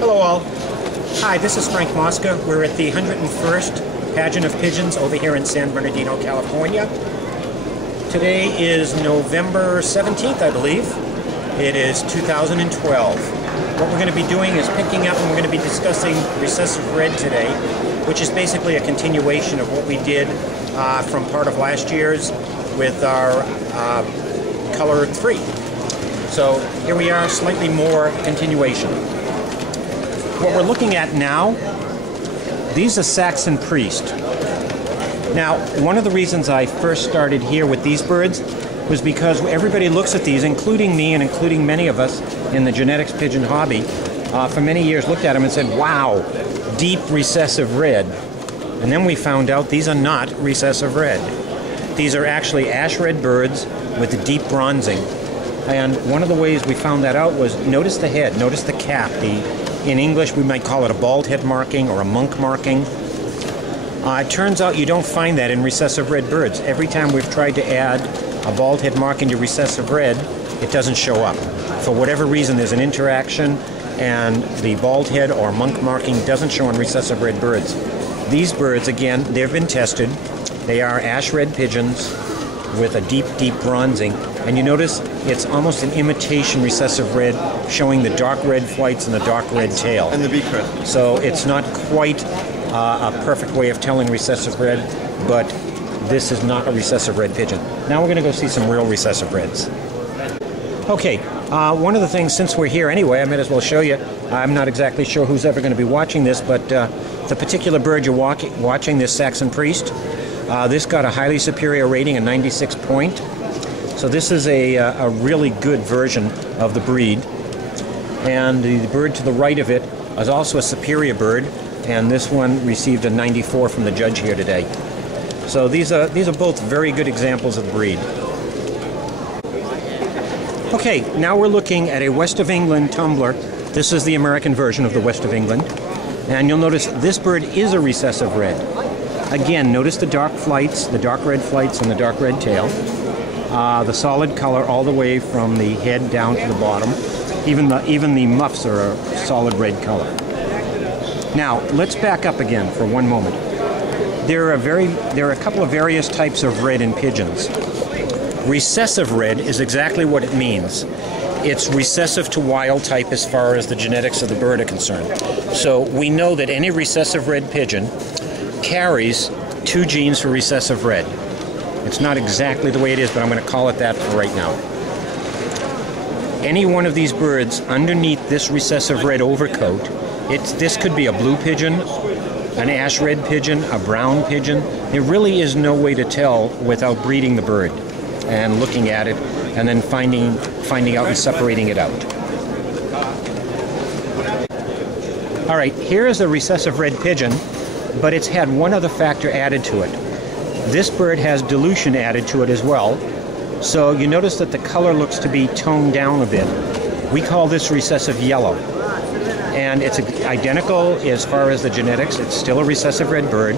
Hello all. Hi, this is Frank Mosca. We're at the 101st Pageant of Pigeons over here in San Bernardino, California. Today is November 17th, I believe. It is 2012. What we're going to be doing is picking up and we're going to be discussing recessive red today, which is basically a continuation of what we did from part of last year's with our color 3. So here we are, slightly more continuation. What we're looking at now, these are Saxon Priest. Now, one of the reasons I first started here with these birds was because everybody looks at these, including me and including many of us in the genetics pigeon hobby, for many years looked at them and said, wow, deep recessive red. And then we found out these are not recessive red. These are actually ash red birds with a deep bronzing. And one of the ways we found that out was notice the head, notice the cap. In English, we might call it a bald head marking or a monk marking. It turns out you don't find that in recessive red birds. Every time we've tried to add a bald head marking to recessive red, it doesn't show up. For whatever reason, there's an interaction, and the bald head or monk marking doesn't show on recessive red birds. These birds, again, they've been tested. They are ash red pigeons with a deep, deep bronzing. And you notice it's almost an imitation recessive red, showing the dark red flights and the dark red tail. And the beak crest. So it's not quite a perfect way of telling recessive red, but this is not a recessive red pigeon. Now we're going to go see some real recessive reds. Okay, one of the things, since we're here anyway, I might as well show you. I'm not exactly sure who's ever going to be watching this, but the particular bird you're watching, this Saxon Priest, this got a highly superior rating, a 96 point. So this is a really good version of the breed. And the bird to the right of it is also a superior bird, and this one received a 94 from the judge here today. So these are both very good examples of the breed. Okay, now we're looking at a West of England tumbler. This is the American version of the West of England. And you'll notice this bird is a recessive red. Again, notice the dark flights, the dark red flights and the dark red tail. The solid color all the way from the head down to the bottom. Even the muffs are a solid red color. Now, let's back up again for one moment. There are a couple of various types of red in pigeons. Recessive red is exactly what it means. It's recessive to wild type as far as the genetics of the bird are concerned. So we know that any recessive red pigeon carries 2 genes for recessive red. It's not exactly the way it is, but I'm going to call it that for right now. Any one of these birds underneath this recessive red overcoat, this could be a blue pigeon, an ash red pigeon, a brown pigeon. There really is no way to tell without breeding the bird and looking at it and then finding out and separating it out. All right, here is a recessive red pigeon, but it's had one other factor added to it. This bird has dilution added to it as well, so you notice that the color looks to be toned down a bit. We call this recessive yellow, and it's identical as far as the genetics. It's still a recessive red bird,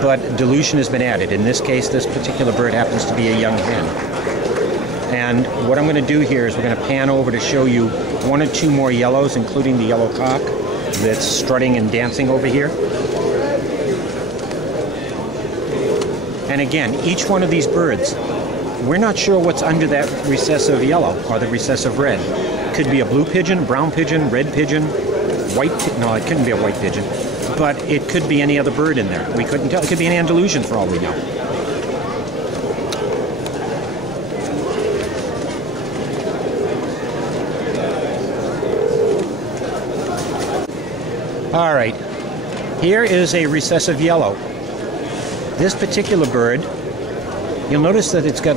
but dilution has been added. In this case, this particular bird happens to be a young hen. And what I'm going to do here is we're going to pan over to show you 1 or 2 more yellows, including the yellow cock that's strutting and dancing over here. And again, each one of these birds, we're not sure what's under that recessive yellow or the recessive red. Could be a blue pigeon, brown pigeon, red pigeon, no, it couldn't be a white pigeon, but it could be any other bird in there. We couldn't tell. It could be an Andalusian for all we know. All right, here is a recessive yellow. This particular bird, you'll notice that it's got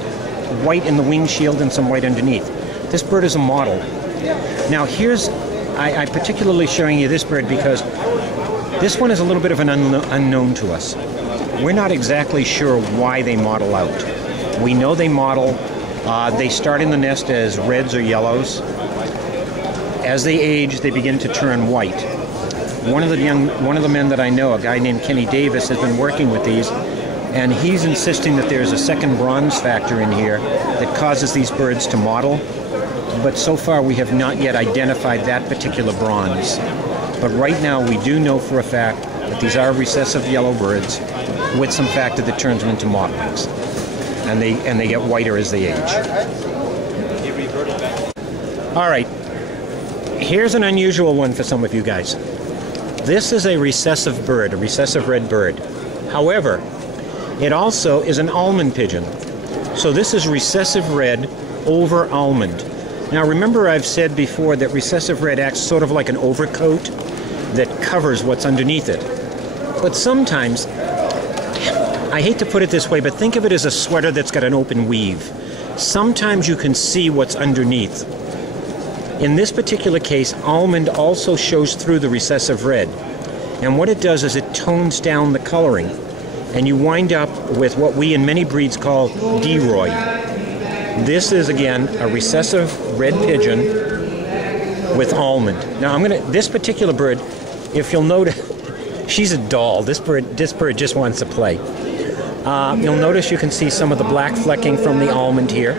white in the wing shield and some white underneath. This bird is a model. Now I'm particularly showing you this bird because this one is a little bit of an unknown to us. We're not exactly sure why they model out. We know they model, they start in the nest as reds or yellows. As they age, they begin to turn white. One of the men that I know, a guy named Kenny Davis, has been working with these, and he's insisting that there's a second bronze factor in here that causes these birds to model, but so far we have not yet identified that particular bronze. But right now we do know for a fact that these are recessive yellow birds with some factor that turns them into mottlings. And they get whiter as they age. All right, here's an unusual one for some of you guys. This is a recessive bird, a recessive red bird. However, it also is an almond pigeon. So this is recessive red over almond. Now remember, I've said before that recessive red acts sort of like an overcoat that covers what's underneath it. But sometimes, I hate to put it this way, but think of it as a sweater that's got an open weave. Sometimes you can see what's underneath. In this particular case, almond also shows through the recessive red. And what it does is it tones down the coloring. And you wind up with what we in many breeds call D-roy. This is, again, a recessive red pigeon with almond. Now, this particular bird, if you'll notice, she's a doll. This bird just wants to play. You'll notice you can see some of the black flecking from the almond here.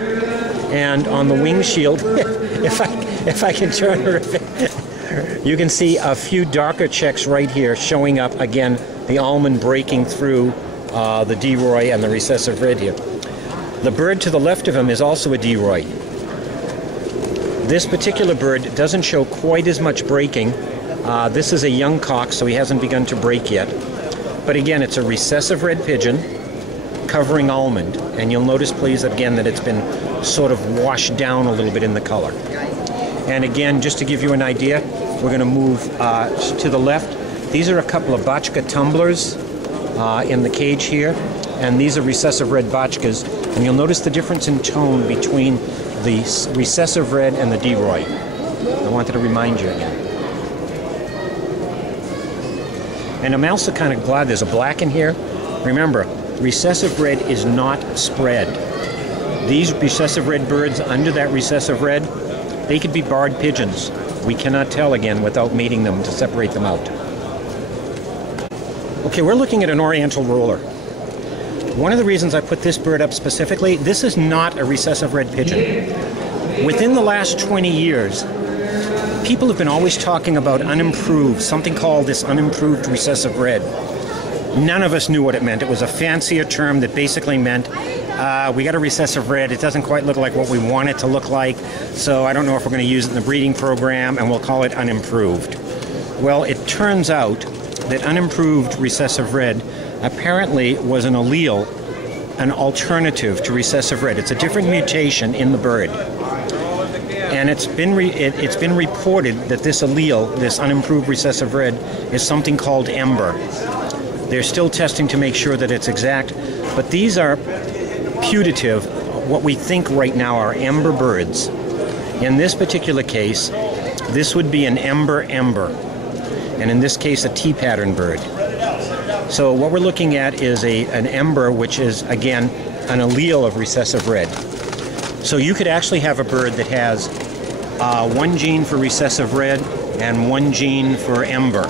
And on the wing shield, if I can turn her a bit, you can see a few darker checks right here showing up, again, the almond breaking through the D-roy and the recessive red here. The bird to the left of him is also a D-roy. This particular bird doesn't show quite as much breaking. This is a young cock, so he hasn't begun to break yet. But again, it's a recessive red pigeon covering almond. And you'll notice, please, again, that it's been sort of washed down a little bit in the color. And again, just to give you an idea, we're going to move to the left. These are a couple of bachka tumblers in the cage here. And these are recessive red bachkas. And you'll notice the difference in tone between the recessive red and the D-roy. I wanted to remind you again. And I'm also kind of glad there's a black in here. Remember, recessive red is not spread. These recessive red birds under that recessive red, they could be barred pigeons. We cannot tell, again, without mating them to separate them out. Okay, we're looking at an oriental roller. One of the reasons I put this bird up specifically, this is not a recessive red pigeon. Within the last 20 years, people have been always talking about unimproved, something called this unimproved recessive red. None of us knew what it meant. It was a fancier term that basically meant we got a recessive red. It doesn't quite look like what we want it to look like, so I don't know if we're going to use it in the breeding program, and we'll call it unimproved. Well, it turns out that unimproved recessive red apparently was an allele, an alternative to recessive red. It's a different mutation in the bird. And it's been reported that this allele, this unimproved recessive red, is something called Ember. They're still testing to make sure that it's exact, but these are putative, what we think right now are Ember birds. In this particular case, this would be an Ember, and in this case a T-pattern bird. So what we're looking at is an Ember, which is, again, an allele of recessive red. So you could actually have a bird that has one gene for recessive red and one gene for Ember.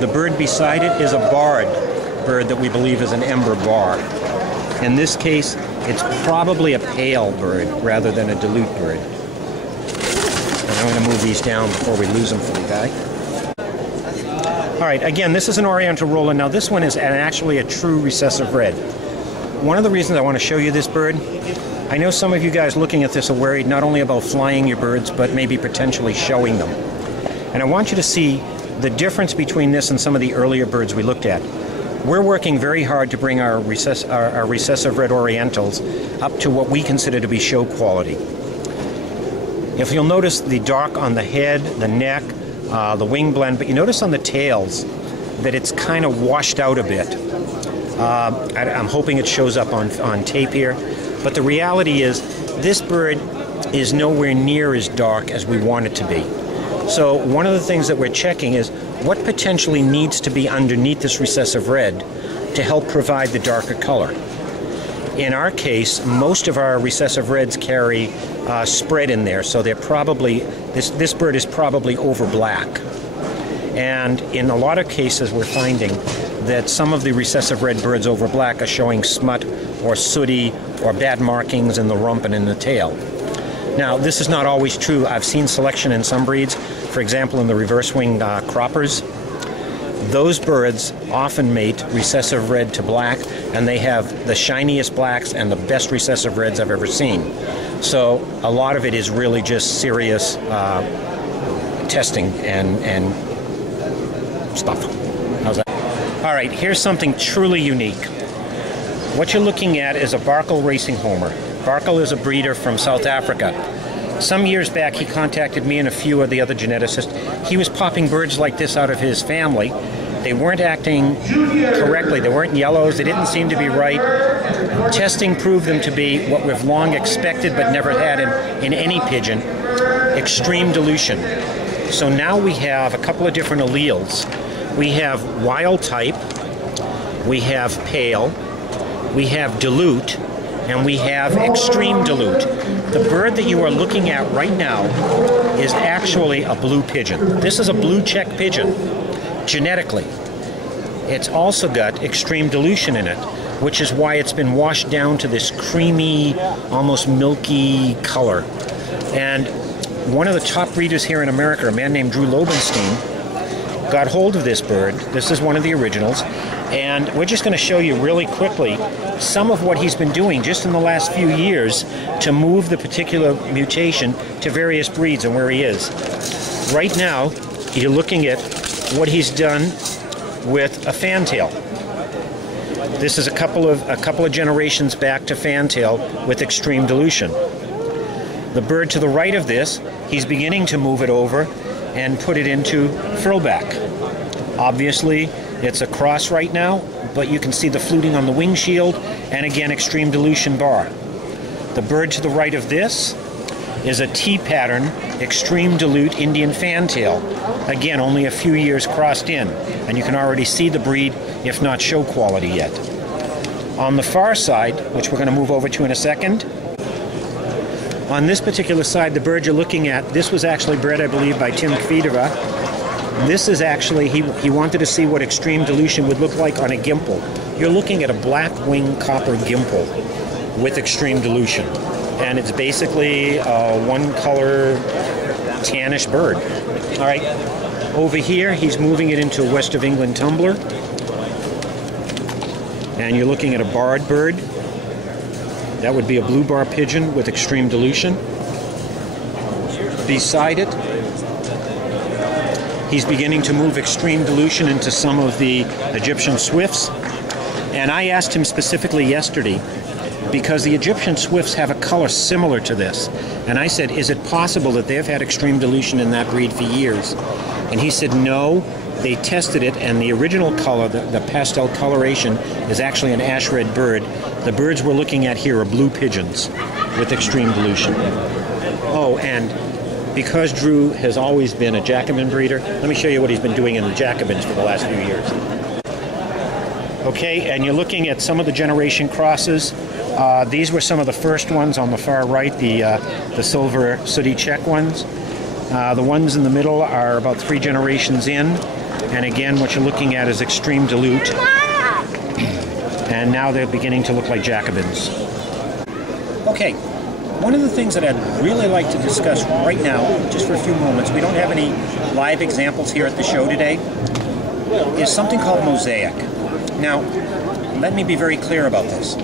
The bird beside it is a barred bird that we believe is an Ember bar. In this case, it's probably a pale bird rather than a dilute bird. And I'm going to move these down before we lose them for the guy. All right, again, this is an oriental roller. Now this one is actually a true recessive red. One of the reasons I want to show you this bird, I know some of you guys looking at this are worried not only about flying your birds, but maybe potentially showing them. And I want you to see the difference between this and some of the earlier birds we looked at. We're working very hard to bring our recessive red orientals up to what we consider to be show quality. If you'll notice the dark on the head, the neck, the wing blend, but you notice on the tails that it's kind of washed out a bit. I'm hoping it shows up on tape here, but the reality is this bird is nowhere near as dark as we want it to be. So one of the things that we're checking is what potentially needs to be underneath this recessive red to help provide the darker color. In our case, most of our recessive reds carry spread in there, so they're probably, this bird is probably over black. And in a lot of cases we're finding that some of the recessive red birds over black are showing smut or sooty or bad markings in the rump and in the tail. Now, this is not always true. I've seen selection in some breeds, for example, in the reverse wing croppers. Those birds often mate recessive red to black, and they have the shiniest blacks and the best recessive reds I've ever seen. So a lot of it is really just serious testing and stuff. How's that? All right, here's something truly unique. What you're looking at is a Barkle racing homer. Barkle is a breeder from South Africa. Some years back, he contacted me and a few of the other geneticists. He was popping birds like this out of his family. They weren't acting correctly. They weren't yellows. They didn't seem to be right. Testing proved them to be what we've long expected but never had in any pigeon, extreme dilution. So now we have a couple of different alleles. We have wild type, we have pale, we have dilute, and we have extreme dilute. The bird that you are looking at right now is actually a blue pigeon. This is a blue check pigeon, genetically. It's also got extreme dilution in it, which is why it's been washed down to this creamy, almost milky color. And one of the top breeders here in America, a man named Drew Lobenstein, got hold of this bird. This is one of the originals. And we're just going to show you really quickly some of what he's been doing just in the last few years to move the particular mutation to various breeds and where he is. Right now, you're looking at what he's done with a fantail. This is a couple of generations back to fantail with extreme dilution. The bird to the right of this, he's beginning to move it over and put it into frillback. Obviously, it's a cross right now, but you can see the fluting on the wing shield, and again, extreme dilution bar. The bird to the right of this is a T-pattern, extreme dilute Indian fantail. Again, only a few years crossed in, and you can already see the breed, if not show quality yet. On the far side, which we're going to move over to in a second, on this particular side, the bird you're looking at, this was actually bred, I believe, by Tim Kvidera. This is actually, he wanted to see what extreme dilution would look like on a gimple. You're looking at a black wing copper gimple with extreme dilution. And it's basically a one-color tannish bird. All right, over here, he's moving it into a West of England tumbler. And you're looking at a barred bird. That would be a blue bar pigeon with extreme dilution. Beside it, he's beginning to move extreme dilution into some of the Egyptian swifts. And I asked him specifically yesterday, because the Egyptian swifts have a color similar to this. And I said, is it possible that they've had extreme dilution in that breed for years? And he said, no, they tested it, and the original color, the pastel coloration, is actually an ash red bird. The birds we're looking at here are blue pigeons with extreme dilution. Oh, and because Drew has always been a Jacobin breeder, let me show you what he's been doing in the Jacobins for the last few years. Okay, and you're looking at some of the generation crosses. These were some of the first ones on the far right, the silver sooty check ones. The ones in the middle are about 3 generations in. And again, what you're looking at is extreme dilute. And now they're beginning to look like Jacobins. Okay, one of the things that I'd really like to discuss right now, just for a few moments, we don't have any live examples here at the show today, is something called Mosaic. Now, let me be very clear about this.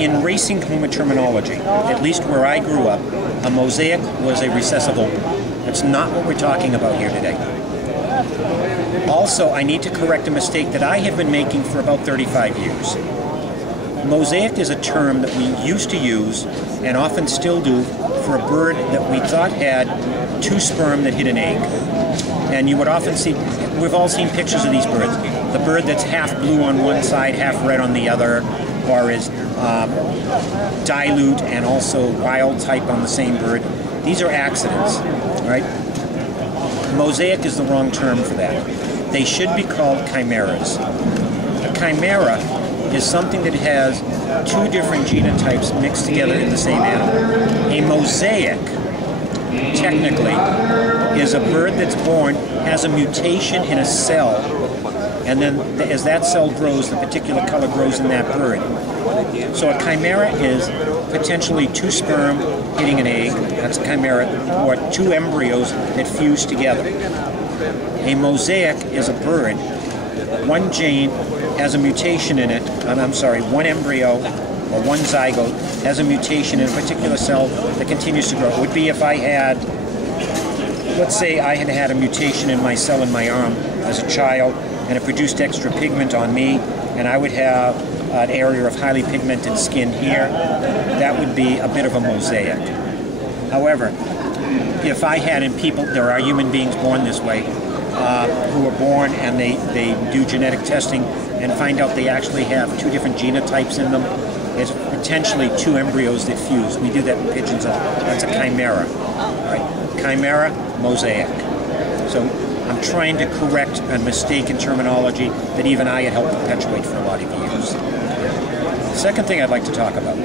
In racing homer terminology, at least where I grew up, a Mosaic was a recessive open. That's not what we're talking about here today. Also, I need to correct a mistake that I have been making for about 35 years. Mosaic is a term that we used to use, and often still do, for a bird that we thought had 2 sperm that hid an egg. And you would often see, we've all seen pictures of these birds. The bird that's half blue on one side, half red on the other, or is dilute and also wild type on the same bird. These are accidents, right? Mosaic is the wrong term for that. They should be called chimeras. A chimera is something that has 2 different genotypes mixed together in the same animal. A mosaic, technically, is a bird that's born, has a mutation in a cell, and then as that cell grows, the particular color grows in that bird. So a chimera is potentially 2 sperm hitting an egg, that's a chimera, or 2 embryos that fuse together. A mosaic is a bird. 1 gene has a mutation in it, one embryo or 1 zygote has a mutation in a particular cell that continues to grow. It would be if I had, let's say I had a mutation in my cell in my arm as a child, and it produced extra pigment on me, and I would have an area of highly pigmented skin here. That would be a bit of a mosaic. However, if I had in people, there are human beings born this way, who are born and they do genetic testing and find out they actually have 2 different genotypes in them. It's potentially 2 embryos that fuse. We do that in pigeons. That's a chimera. Right? Chimera, mosaic. So I'm trying to correct a mistake in terminology that even I had helped perpetuate for a lot of years. The second thing I'd like to talk about.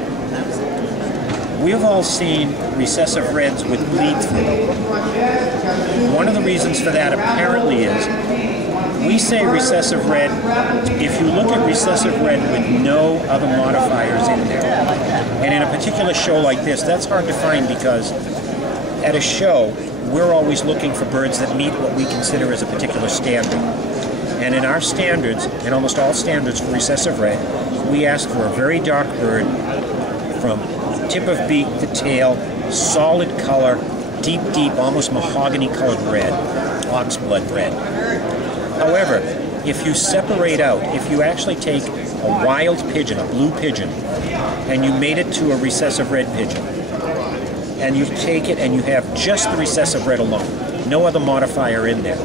We have all seen recessive reds with bleed through. One of the reasons for that apparently is, we say recessive red, if you look at recessive red with no other modifiers in there, and in a particular show like this, that's hard to find because at a show, we're always looking for birds that meet what we consider as a particular standard. And in our standards, in almost all standards for recessive red, we ask for a very dark bird from tip of beak to tail, solid color, deep, almost mahogany-colored red, oxblood red. However, if you separate out, if you actually take a wild pigeon, a blue pigeon, and you made it to a recessive red pigeon, and you take it and you have just the recessive red alone, no other modifier in there,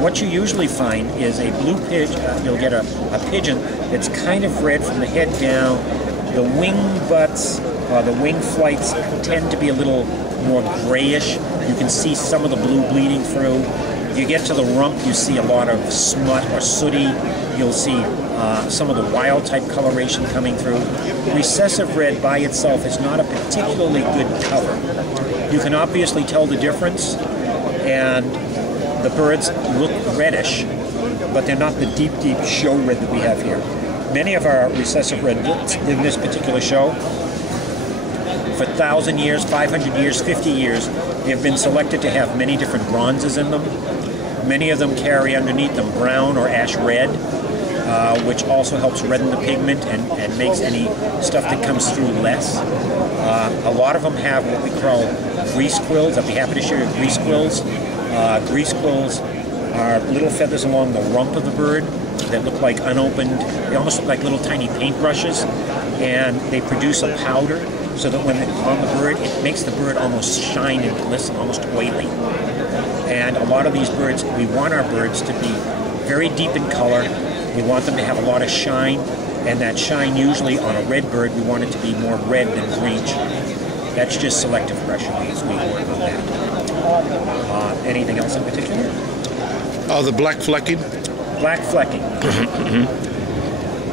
what you usually find is a blue pigeon, you'll get a pigeon that's kind of red from the head down. The wing butts, the wing flights tend to be a little more grayish. You can see some of the blue bleeding through. You get to the rump, you see a lot of smut or sooty. You'll see some of the wild type coloration coming through. Recessive red by itself is not a particularly good cover. You can obviously tell the difference, and the birds look reddish, but they're not the deep show red that we have here. Many of our recessive red birds in this particular show, for 1,000 years, 500 years, 50 years, they have been selected to have many different bronzes in them. Many of them carry underneath them brown or ash red, which also helps redden the pigment and makes any stuff that comes through less. A lot of them have what we call grease quills. I'd be happy to show you grease quills. Grease quills are little feathers along the rump of the bird that look like unopened, they almost look like little tiny paintbrushes, and they produce a powder so that when it's on the bird, it makes the bird almost shine and glisten, almost oily. And a lot of these birds, we want our birds to be very deep in color. We want them to have a lot of shine, and that shine usually on a red bird, we want it to be more red than greenish. That's just selective pressure. We work on that. Anything else in particular? The black flecking? Black flecking.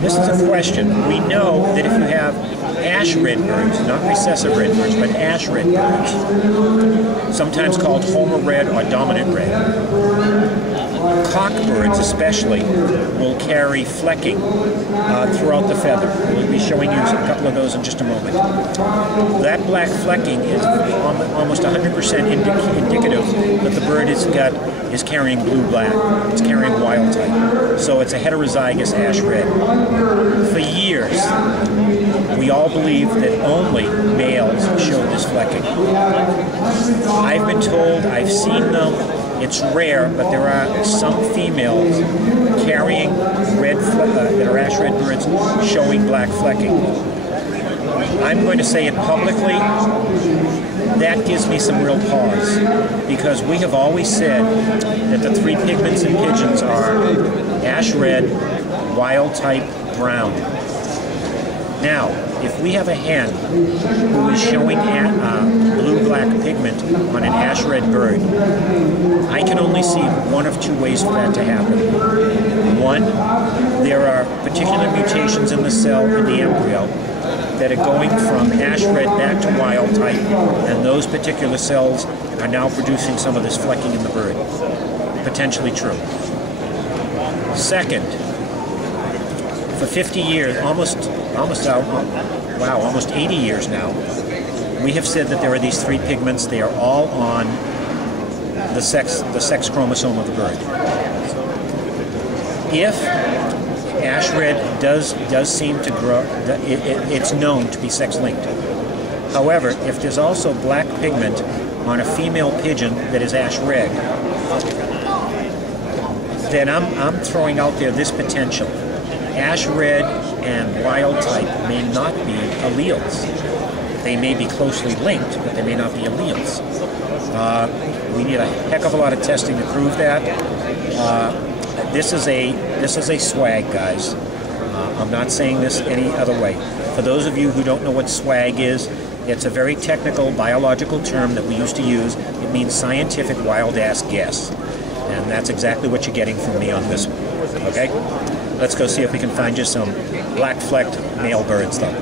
This is a question. We know that if you have ash red birds, not recessive red birds, but ash red birds, sometimes called homer red or dominant red, cockbirds especially will carry flecking throughout the feather. We'll be showing you a couple of those in just a moment. That black flecking is almost 100% indicative that the bird is carrying blue-black. It's carrying wild type. So it's a heterozygous ash red. For years, we all believe that only males showed this flecking. I've been told, I've seen them, it's rare, but there are some females carrying red that are ash red birds showing black flecking. I'm going to say it publicly, that gives me some real pause, because we have always said that the 3 pigments in pigeons are ash red, wild type, brown. Now, if we have a hen who is showing blue-black pigment on an ash red bird, I can only see one of 2 ways for that to happen. One, there are particular mutations in the cell in the embryo that are going from ash red back to wild type, and those particular cells are now producing some of this flecking in the bird. Potentially true. Second, for 50 years, almost almost 80 years now, we have said that there are these three pigments. They are all on the sex chromosome of the bird. If ash red does seem to grow, it's known to be sex-linked. However, if there's also black pigment on a female pigeon that is ash red, then I'm throwing out there this potential. Ash red and wild type may not be alleles. They may be closely linked, but they may not be alleles. We need a heck of a lot of testing to prove that. This is a swag, guys. I'm not saying this any other way. For those of you who don't know what swag is, it's a very technical biological term that we used to use. It means scientific wild-ass guess. And that's exactly what you're getting from me on this one. Okay? Let's go see if we can find you some black-flecked male birds, though.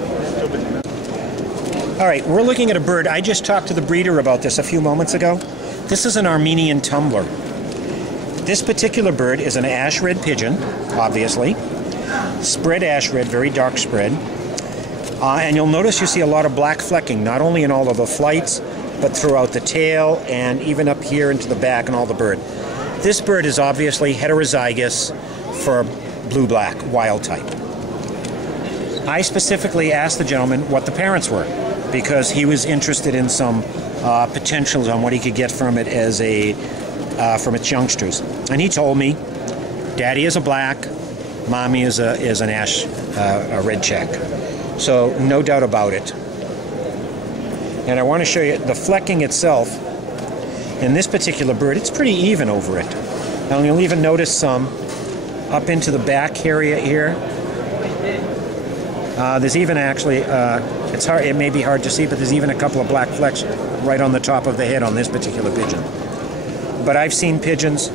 All right, we're looking at a bird. I just talked to the breeder about this a few moments ago. This is an Armenian tumbler. This particular bird is an ash red pigeon, obviously. Spread ash red, very dark spread. And you'll notice you see a lot of black flecking, not only in all of the flights, but throughout the tail and even up here into the back and all the bird. This bird is obviously heterozygous for blue-black, wild type. I specifically asked the gentleman what the parents were, because he was interested in some potentials on what he could get from it as from its youngsters. And he told me, Daddy is a black, Mommy is an ash a red check. So no doubt about it. And I want to show you the flecking itself. In this particular bird, it's pretty even over it. And you'll even notice some up into the back area here. There's even actually, it may be hard to see, but there's even a couple of black flecks right on the top of the head on this particular pigeon. But I've seen pigeons,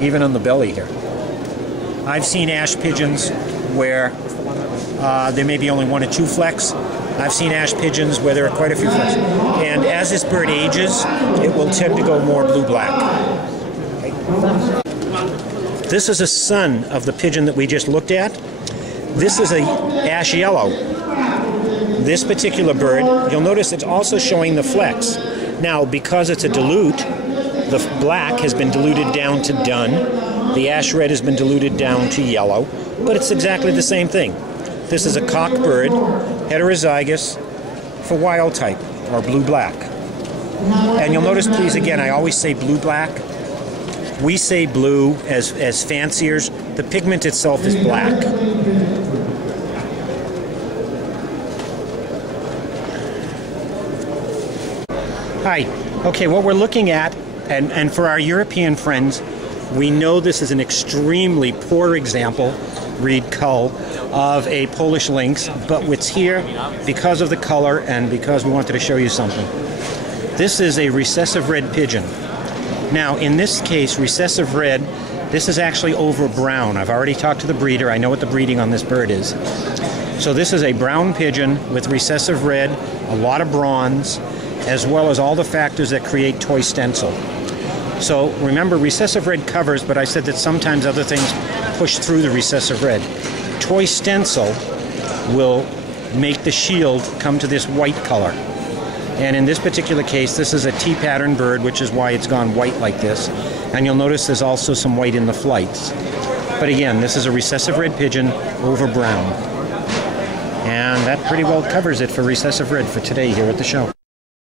even on the belly here. I've seen ash pigeons where there may be only one or two flecks. I've seen ash pigeons where there are quite a few flecks. And as this bird ages, it will tend to go more blue-black. This is a son of the pigeon that we just looked at. This is a ash yellow. This particular bird, you'll notice it's also showing the flecks. Now, because it's a dilute, the black has been diluted down to dun. The ash red has been diluted down to yellow, but it's exactly the same thing. This is a cock bird, heterozygous for wild type, or blue-black. And you'll notice, please, again, I always say blue-black. We say blue as fanciers. The pigment itself is black. Hi. Okay, what we're looking at, and for our European friends, we know this is an extremely poor example, reed cull, of a Polish lynx, but it's here because of the color and because we wanted to show you something. This is a recessive red pigeon. Now, in this case, recessive red, this is actually over brown. I've already talked to the breeder. I know what the breeding on this bird is. So this is a brown pigeon with recessive red, a lot of bronze, as well as all the factors that create toy stencil. So remember, recessive red covers, but I said that sometimes other things push through the recessive red. Toy stencil will make the shield come to this white color. And in this particular case, this is a T-pattern bird, which is why it's gone white like this. And you'll notice there's also some white in the flights. But again, this is a recessive red pigeon over brown. And that pretty well covers it for recessive red for today here at the show.